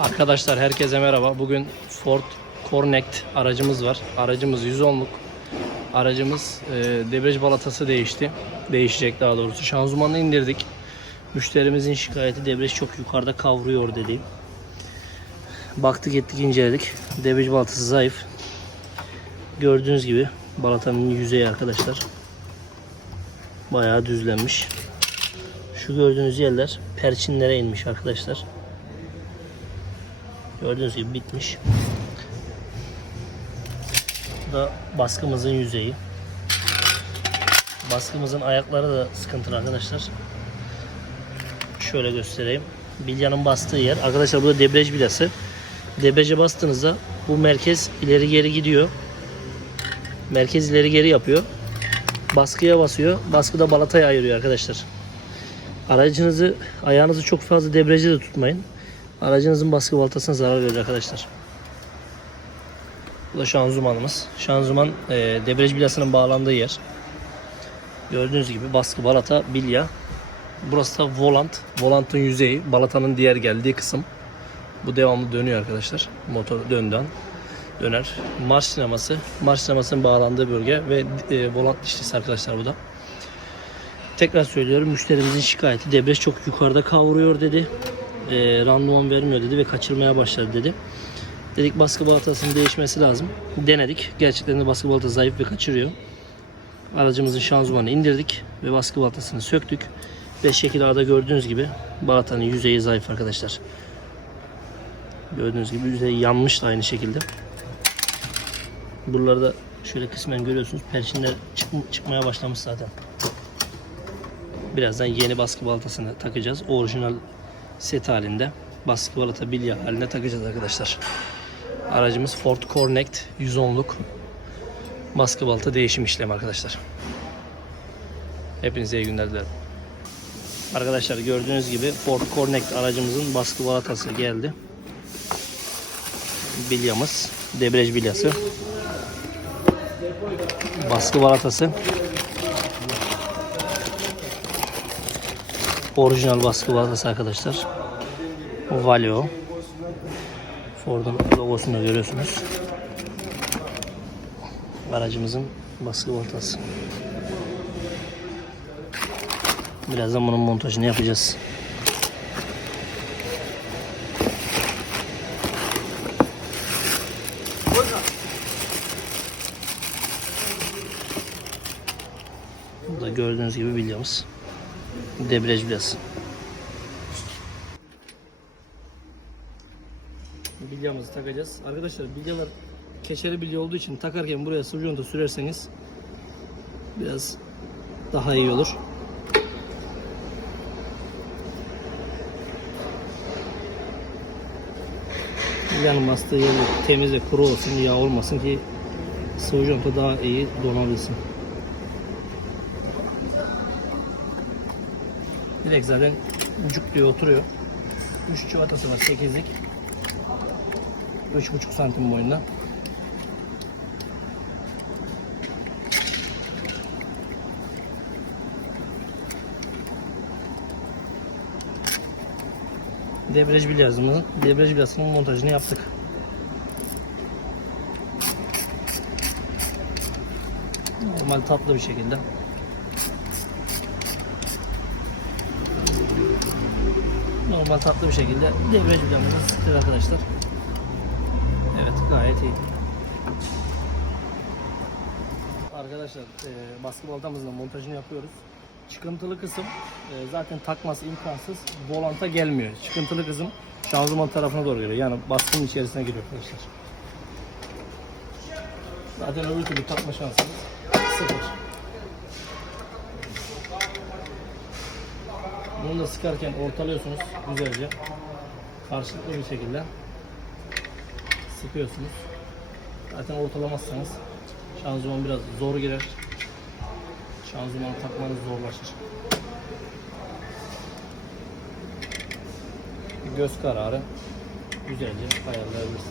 Arkadaşlar herkese merhaba. Bugün Ford Connect aracımız var. Aracımız 110'luk. Aracımız e, debriyaj balatası değişti. Değişecek daha doğrusu. Şanzımanı indirdik. Müşterimizin şikayeti debriyaj çok yukarıda kavruyor dedi. Baktık ettik inceledik. Debriyaj balatası zayıf. Gördüğünüz gibi balatanın yüzeyi arkadaşlar. Bayağı düzlenmiş. Şu gördüğünüz yerler perçinlere inmiş arkadaşlar. Gördüğünüz gibi bitmiş. Bu da baskımızın yüzeyi. Baskımızın ayakları da sıkıntılı arkadaşlar. Şöyle göstereyim. Bilyanın bastığı yer. Arkadaşlar bu da debriyaj bilası. Debriyaja bastığınızda bu merkez ileri geri gidiyor. Merkez ileri geri yapıyor. Baskıya basıyor. Baskı da balataya ayırıyor arkadaşlar. Aracınızı, ayağınızı çok fazla debriyaja da tutmayın. Aracınızın baskı baltasına zarar verir arkadaşlar. Bu da şanzımanımız. Şanzıman e, debriyaj bilyasının bağlandığı yer. Gördüğünüz gibi baskı balata bilya. Burası da volant. Volantın yüzeyi. Balatanın diğer geldiği kısım. Bu devamlı dönüyor arkadaşlar. Motor döndüğü döner. Marş sineması. Marş sinemasının bağlandığı bölge ve e, volant dişlisi arkadaşlar bu da. Tekrar söylüyorum müşterimizin şikayeti debriyaj çok yukarıda kavuruyor dedi. E, randıman vermiyor dedi ve kaçırmaya başladı dedi. Dedik baskı balatasının değişmesi lazım. Denedik. Gerçekten de baskı balatası zayıf ve kaçırıyor. Aracımızın şanzımanını indirdik ve baskı balatasını söktük. Ve şekil A'da gördüğünüz gibi balatanın yüzeyi zayıf arkadaşlar. Gördüğünüz gibi yüzeyi yanmış da aynı şekilde. Buralarda şöyle kısmen görüyorsunuz. Perçinler çık- çıkmaya başlamış zaten. Birazdan yeni baskı balatasını takacağız. Orijinal set halinde. Baskı balata bilya haline takacağız arkadaşlar. Aracımız Ford Connect 110'luk. Baskı balata değişim işlemi arkadaşlar. Hepinize iyi günler dilerim. Arkadaşlar gördüğünüz gibi Ford Connect aracımızın baskı balatası geldi. Bilyamız, debriyaj bilyası. Baskı balatası. Orijinal baskı balatası arkadaşlar. Valeo. Ford'un logosunu görüyorsunuz. Aracımızın baskı balatası. Birazdan bunun montajını yapacağız. Burada gördüğünüz gibi bilyamız. Debriyaj bilyası. Bilyamızı takacağız. Arkadaşlar bilyalar keşeri bilye olduğu için takarken buraya sıvı conta sürerseniz biraz daha iyi olur. Bilyanın bastığı yer temiz ve kuru olsun, yağ olmasın ki sıvı conta daha iyi donabilsin. Direkt zaten ucuk diye oturuyor. 3 çivatası var 8'lik. 3,5 santim boyunda. Debriyaj bilyasının, debriyaj bilyasının montajını yaptık. Normal tatlı bir şekilde. Normal tatlı bir şekilde debriyaj bilyamızı sıktık arkadaşlar. Evet gayet iyi. Arkadaşlar e, baskı baltamızın montajını yapıyoruz. Çıkıntılı kısım e, zaten takması imkansız. Volanta gelmiyor. Çıkıntılı kısım şanzıman tarafına doğru geliyor. Yani baskının içerisine giriyor arkadaşlar. Zaten öbür türlü takma şansımız da sıkarken ortalıyorsunuz güzelce. Karşılıklı bir şekilde sıkıyorsunuz. Zaten ortalamazsanız şanzıman biraz zor girer. Şanzımanı takmanız zorlaşır. Göz kararı güzelce ayarlayabilirsiniz.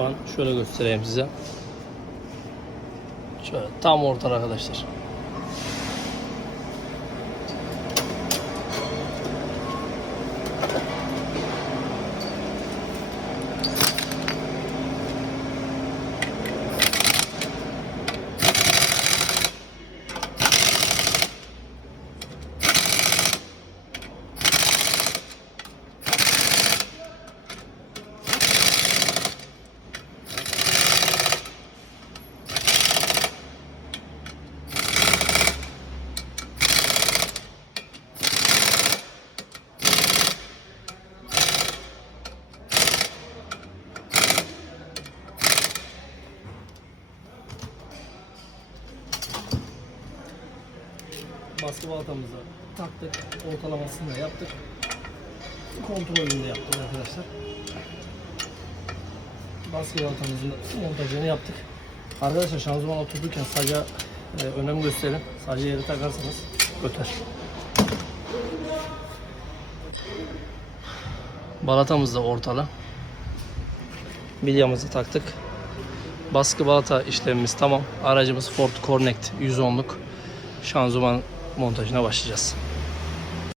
An şöyle göstereyim size. Şöyle tam ortada arkadaşlar. Baskı balatamızı taktık. Ortalamasını da yaptık. Kontrolünü de yaptık arkadaşlar. Baskı balatamızın montajını yaptık. Arkadaşlar şanzıman oturdurken saca e, önem gösterin. Sacı yeri takarsanız öter. Balatamız da ortalı. Bilyamızı taktık. Baskı balata işlemimiz tamam. Aracımız Ford Connect 110'luk. Şanzıman montajına başlayacağız.